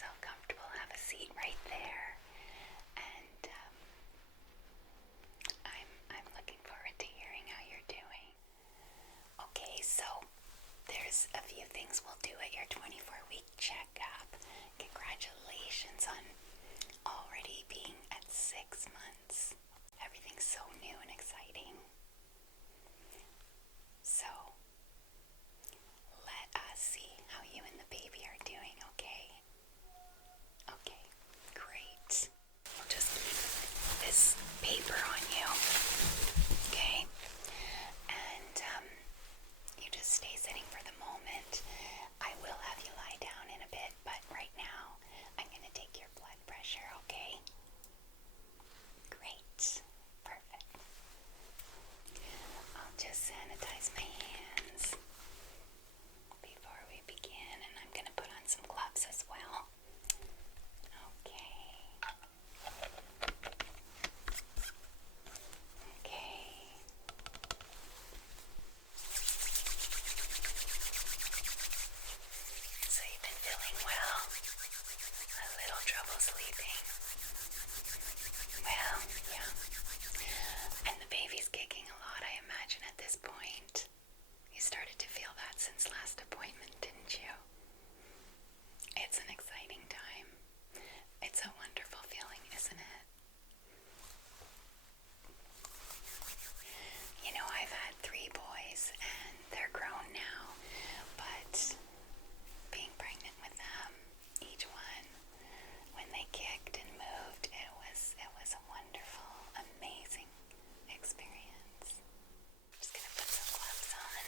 yourself comfortable, have a seat right there. And I'm looking forward to hearing how you're doing. Okay, so there's a few things we'll do at your 24-week checkup. Congratulations on already being at 6 months. Everything's so new and exciting. So, let us see how you and the baby are doing, okay? Okay, great. We'll just keep this paper on you, okay? And you just stay sitting for the moment. I will have you lie down in a bit, but right now I'm going to take your blood pressure, okay? Great. Perfect. I'll just sanitize my hands before we begin, and I'm going to put on some gloves as well. Okay. Okay. So you've been feeling well? A little trouble sleeping? Well, yeah. And the baby's kicking a lot, I imagine, at this point. You started to feel that since last appointment, didn't you? It's an exciting time. It's a wonderful feeling, isn't it? You know, I've had 3 boys, and they're grown now, but being pregnant with them, each one, when they kicked and moved, it was a wonderful, amazing experience. I'm just gonna put some gloves on.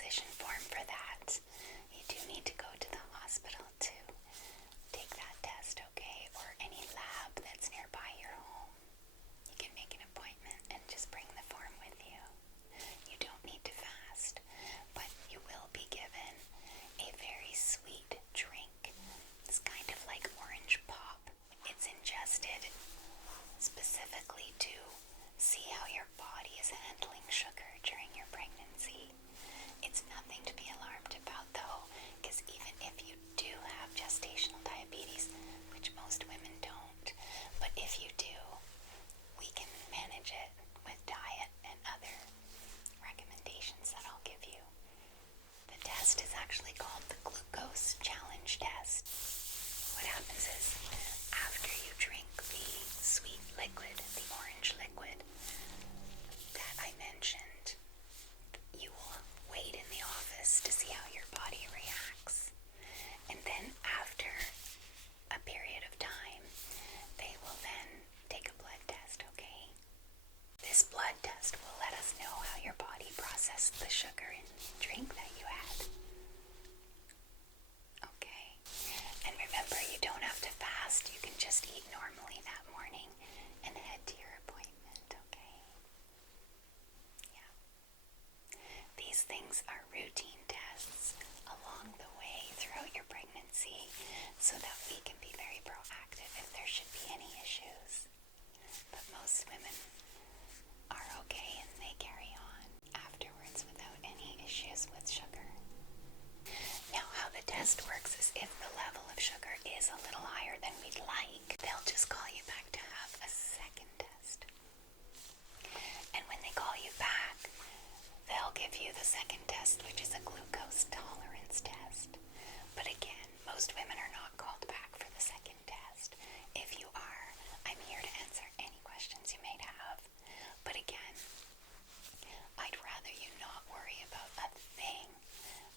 physician form for that. You do need to go to the hospital to take that test, okay? Or any lab that's nearby your home. You can make an appointment and just bring the form with you. You don't need to fast, but you will be given a very sweet drink. It's kind of like orange pop. It's ingested specifically to see how your body is handling sugar during your pregnancy. It's nothing to be alarmed about though, because even if you do have gestational diabetes, which most women don't, but if you do, we can manage it with diet and other recommendations that I'll give you. The test is actually called the glucose challenge test. What happens is, after you drink the sweet liquid, the orange liquid that I mentioned, you will wait in the office to see how your body reacts. And then after a period of time, they will then take a blood test, okay? This blood test will let us know how your body processed the sugar in drink that you had. Okay? And remember, you don't have to fast. You can just eat normally that morning and head to your appointment, okay? Yeah. These things are routine tests along the way throughout your pregnancy so that we can be very proactive if there should be any issues. But most women are okay and they carry on afterwards without any issues with sugar. Now, how the test works is if the level of sugar is a little higher than we'd like, they'll just call you back to have a second test. And when they call you back, they'll give you the second test, which is a glucose tolerance test. But again, most women are not called back for the second test. If you are, I'm here to answer any questions you may have. But again, I'd rather you not worry about a thing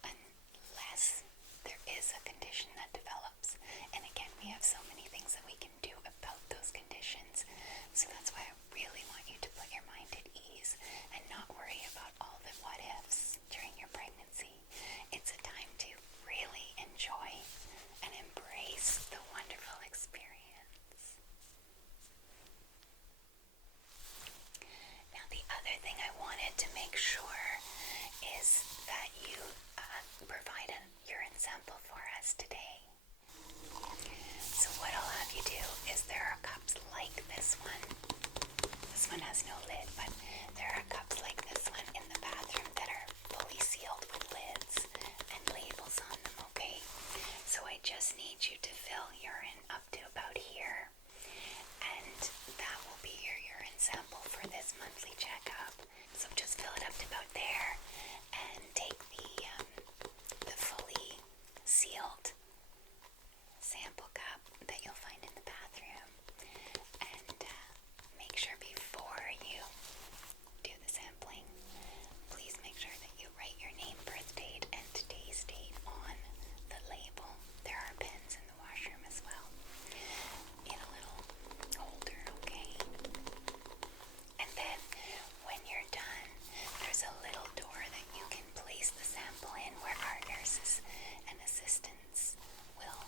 unless there is a condition that develops. And again, we have so many things that we can do about those conditions. So that's why I really want you to put your mind at ease and not worry about all the what ifs during your pregnancy. It's a time to really enjoy and embrace the wonderful experience. Now, the other thing I wanted to make sure is that you provide a urine sample for us today. So what I'll have you do is there are cups like this one. This one has no lid, but there are cups like this one in the bathroom that are fully sealed with lids and labels on them, okay? So I just need you to fill urine up to about here, and that will be your urine sample for this monthly checkup. So just fill it up to about there and take the fully sealed sample cup that you'll find in the bathroom, and make sure before you do the sampling, please make sure that you write your name, birth date, and today's date on the label. There are pens in the washroom as well, in a little holder, okay? And then when you're done, there's a little door that you can place the sample in where our nurses and assistants will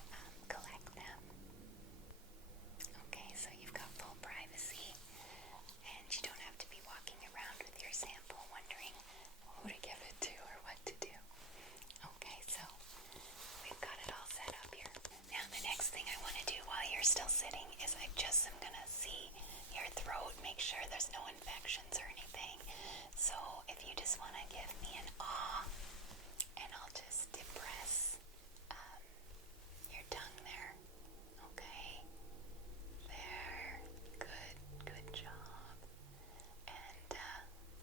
collect them. Okay, so you've got full privacy, and you don't have to be walking around with your sample wondering who to give it to or what to do. Okay, so we've got it all set up here. Now the next thing I want to do while you're still sitting is I just am going to see your throat, make sure there's no infections or anything. So if you just want to give me an ah, and I'll just depress your tongue there. Okay, there, good job. And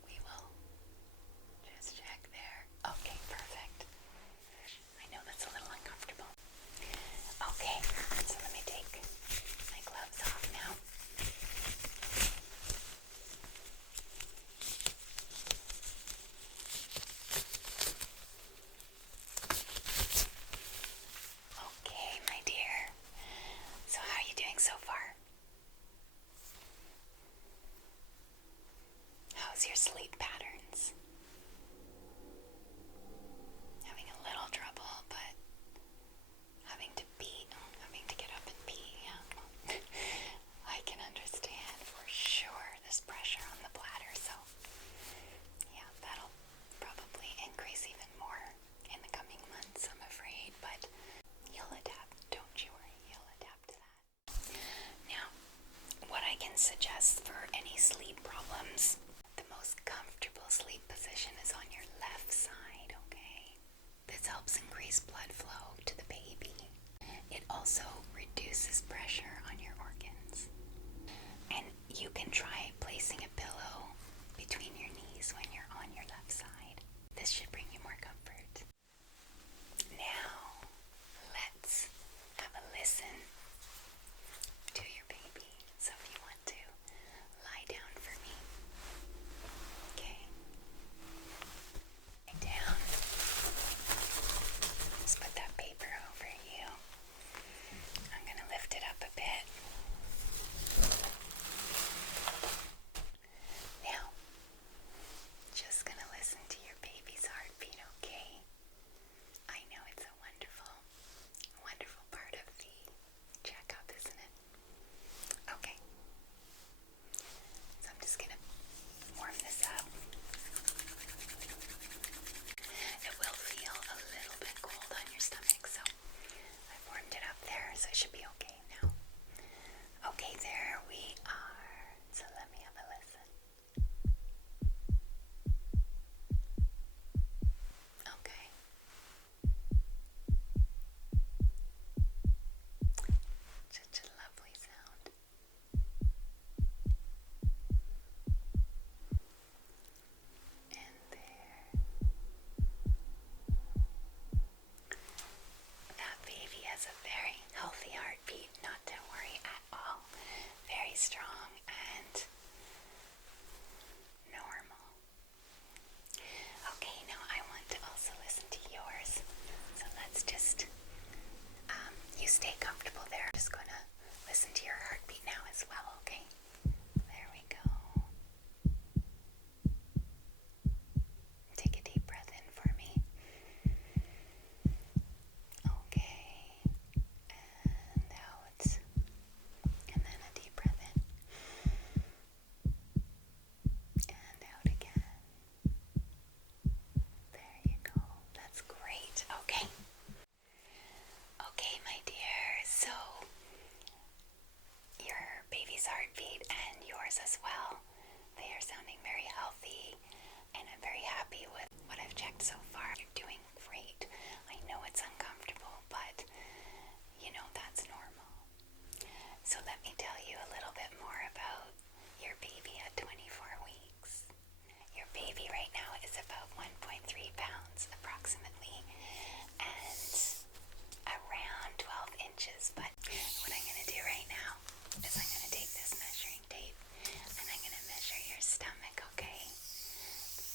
we will just check there. Okay, perfect. I know that's a little uncomfortable. Okay, so let me take my gloves off now. Okay, my dear. So how are you doing so far? How's your sleep patterns? for any sleep problems. The most comfortable sleep position is on your left side, okay? This helps increase blood flow to the baby. It also reduces pressure on your organs. And you can try placing a pillow between your knees when you're on your left side. This should bring you more comfort. Now, let's have a listen to your baby. So if you want to lie down for me. Okay. Lie down. Just put that paper over you. I'm going to lift it up a bit. Now, just going to listen to your baby's heartbeat, okay? I know it's a wonderful, wonderful part of the checkup, isn't it? Okay. So I'm just going to warm this up. It will feel a little bit cold on your stomach, so I've warmed it up there, so it should be okay now. Okay, there we are. So let me have a listen. Okay. Such a lovely sound. And there. That baby has a very healthy heartbeat, not to worry at all. Very strong and normal. Okay, now I want to also listen to yours. So let's just, you stay comfortable there. I'm just going to listen to your heartbeat now as well, okay? There we go. Take a deep breath in for me. Okay. And out. And then a deep breath in. And out again. There you go. That's great. Okay. Okay, my dear. So, your baby's heartbeat and yours as well, they are sounding very healthy, and I'm very happy with what I've checked so far. You're doing great. I know it's uncomfortable, but you know that's normal. So let me tell you a little bit more about your baby at 24 weeks. Your baby right now is about 1.3 pounds approximately, and around 12 inches. But what I'm going to do right now is I'm going to take this measuring tape and I'm going to measure your stomach, okay?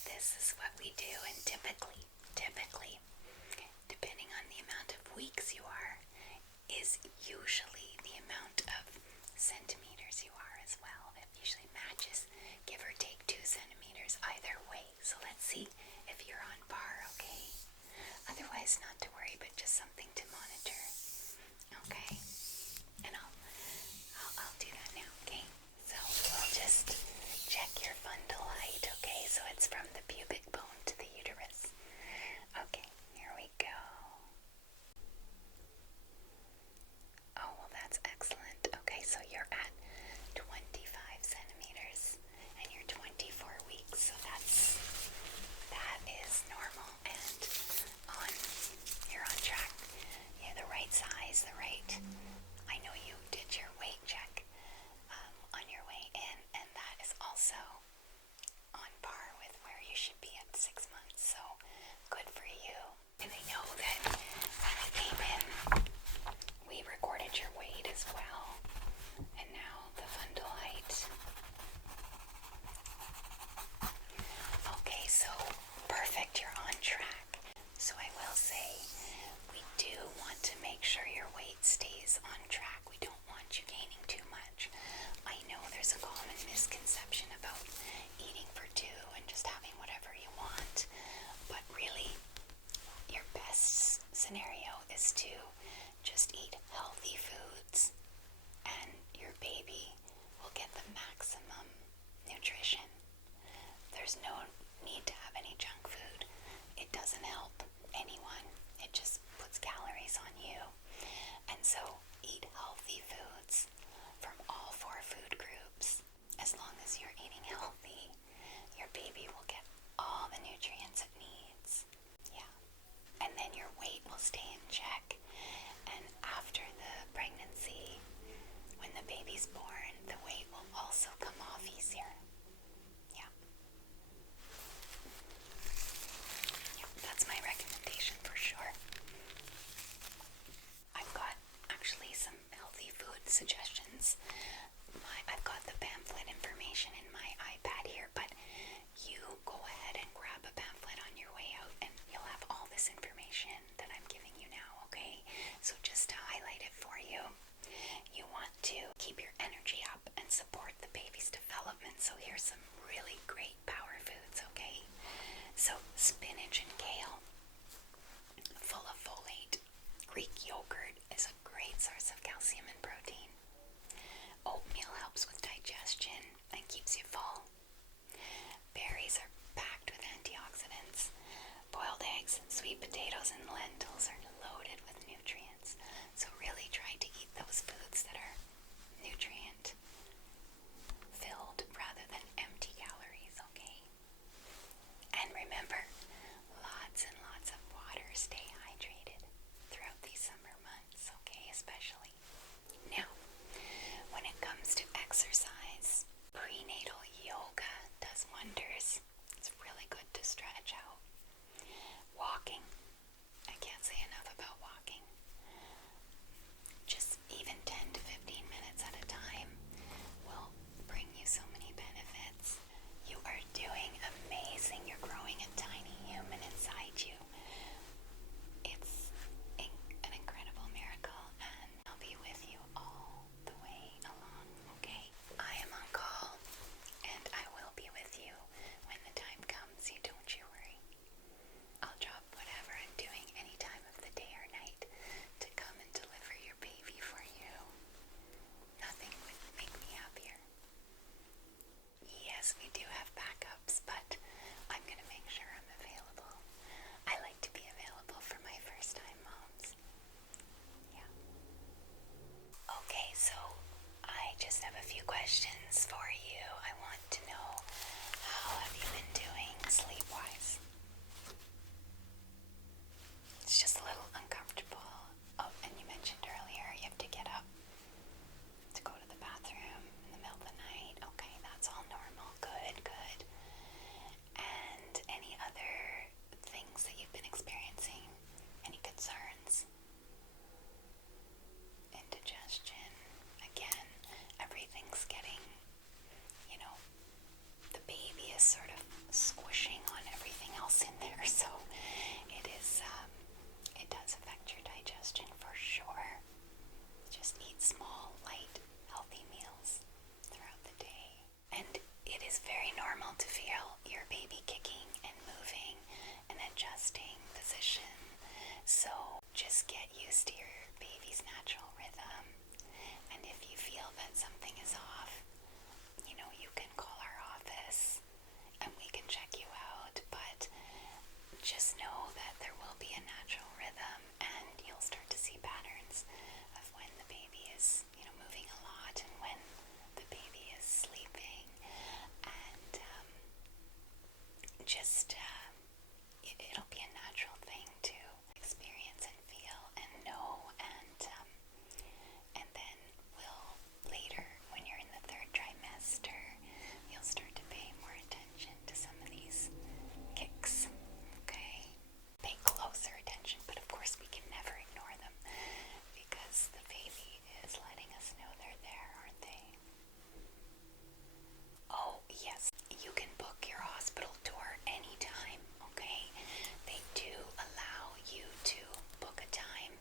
This is what we do, and typically, depending on the amount of weeks you are, is usually the amount of centimeters you are as well. It usually matches, give or take 2 centimeters either way. So let's see if you're on par, okay? Otherwise, not to worry, but just something to monitor. Okay? And I'll do that now, okay? So we'll just check your fundal height, okay? So it's from the pubic bone to the uterus. Okay, here we go. Oh, well, that's excellent. Okay, so you're at 25 centimeters and you're 24 weeks, so that is normal and you're on track. You're the right size, I know you did your weight check on your way in, and that is also on par with where you should be at 6 months, so good for you. And I know that when you came in, we recorded your weight as well, and now the fundal height. Okay, so perfect, you're on track. So I will say, we do want to make sure your weight stays on track. We don't want you gaining too much. I know there's a common misconception about eating for 2 and just having whatever you want, but really, your best scenario is to just eat healthy foods stay in check. And after the pregnancy, when the baby's born, the weight will also come off easier. Yeah. Yeah, that's my recommendation for sure. I've got actually some healthy food suggestions. I've got the pamphlet information in my iPad here, but you go ahead and grab a pamphlet on your way out and you'll have all this information that I'm giving you now, okay? So just to highlight it for you, you want to keep your energy up and support the baby's development. So here's some really great power foods, okay? So spinach and kale, full of folate. Greek yogurt is a great source of calcium and protein. Oatmeal helps with digestion and keeps you full. Berries are packed with antioxidants. Boiled eggs, sweet potatoes, and lentils are loaded with nutrients. So really try to eat those foods that are nutrient filled rather than empty calories, okay? And remember, lots and lots of water. Stay hydrated throughout these summer months, okay, especially. Now, when it comes to exercise, prenatal yoga does wonders. It's really good to stretch out. Walking. I can't say enough about walking. Just even 10 to 15 minutes at a time will bring you so many benefits. You are doing amazing. You're growing a tiny human inside you. It's an incredible miracle, and I'll be with you all the way along, okay? I am on call, and I will be with you when the time comes. You don't you worry. I'll drop whatever I'm doing any time of the day or night to come and deliver your baby for you. Nothing would make me happier. Yes, we do have backups, but I'm going to make sure I'm available. I like to be available for my first-time moms. Yeah. Okay, so I just have a few questions for you. I want to know, how have you been doing sleep-wise? It's just a little uncomfortable. Oh, and you mentioned earlier you have to get up to go to the bathroom in the middle of the night. Okay, that's all normal. Good, good. And any other things that you've been experiencing? Any concerns? Indigestion. Again, everything's getting, the baby is sort of squishing on everything else in there, so it does affect your digestion for sure. Just eat small, light, healthy meals throughout the day. And it is very normal to feel your baby kicking and moving and adjusting position. So just get used to your baby's natural rhythm. And if you feel that something is off, you can call our office and we can check you out. But just know that there will be a natural rhythm, and you'll start to see patterns of when the baby is, moving a lot and when the baby is sleeping. And it'll be a natural thing to experience and feel and know, and then later, when you're in the third trimester, you'll start to pay more attention to some of these kicks, okay? Pay closer attention, but of course we can never ignore them because the baby is letting us know they're there, aren't they? Oh, yes, you can book your hospital tour anytime, okay? They do allow you to book a time.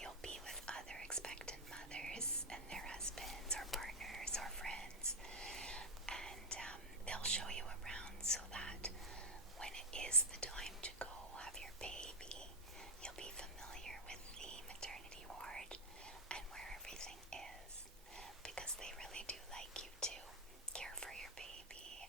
You'll be with other expectant mothers and their husbands or partners or friends, and they'll show you around so that when it is the time to go have your baby, you'll be familiar with the maternity ward and where everything is, because they really do like you to care for your baby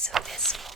So this